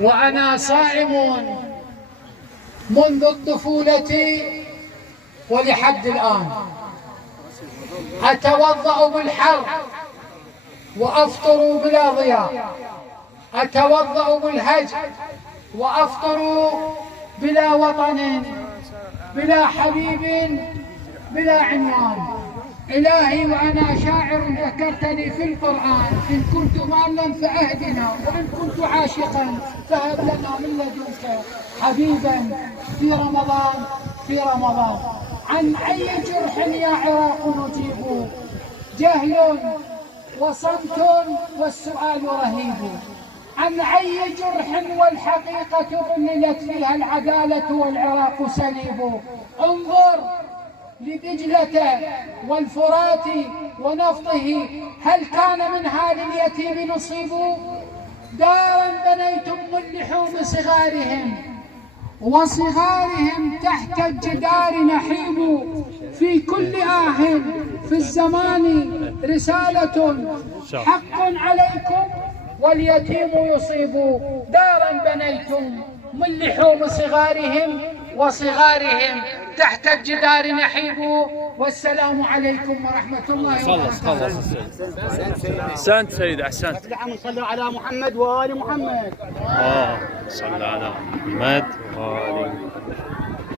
وأنا صائم منذ الطفولة ولحد الآن، أتوضأ بالحر وأفطر بلا ضياء، أتوضأ بالهجر وأفطر بلا وطن، بلا حبيب، بلا عنوان. إلهي وأنا شاعر ذكرتني في القرآن، إن كنت ضالا فأهدنا، وإن كنت عاشقا فهب لنا من لدنك حبيبا في رمضان في رمضان. عن أي جرح يا عراق نجيب؟ جهل وصمت والسؤال رهيب. عن أي جرح والحقيقة ظللت فيها العدالة والعراق سليب. انظر لدجلة والفرات ونفطه، هل كان من هال اليتيم نصيب؟ دارا بنيتم من لحوم صغارهم، وصغارهم تحت الجدار نحيب. في كل في الزمان رسالة، حق عليكم واليتيم يصيب. دارا بنيتم من لحوم صغارهم، وصغارهم تحت الجدار نحيب. والسلام عليكم ورحمة الله وبركاته. أحسنت سيد، أحسنت. صلوا على محمد وآل محمد. صلى على محمد وآل محمد.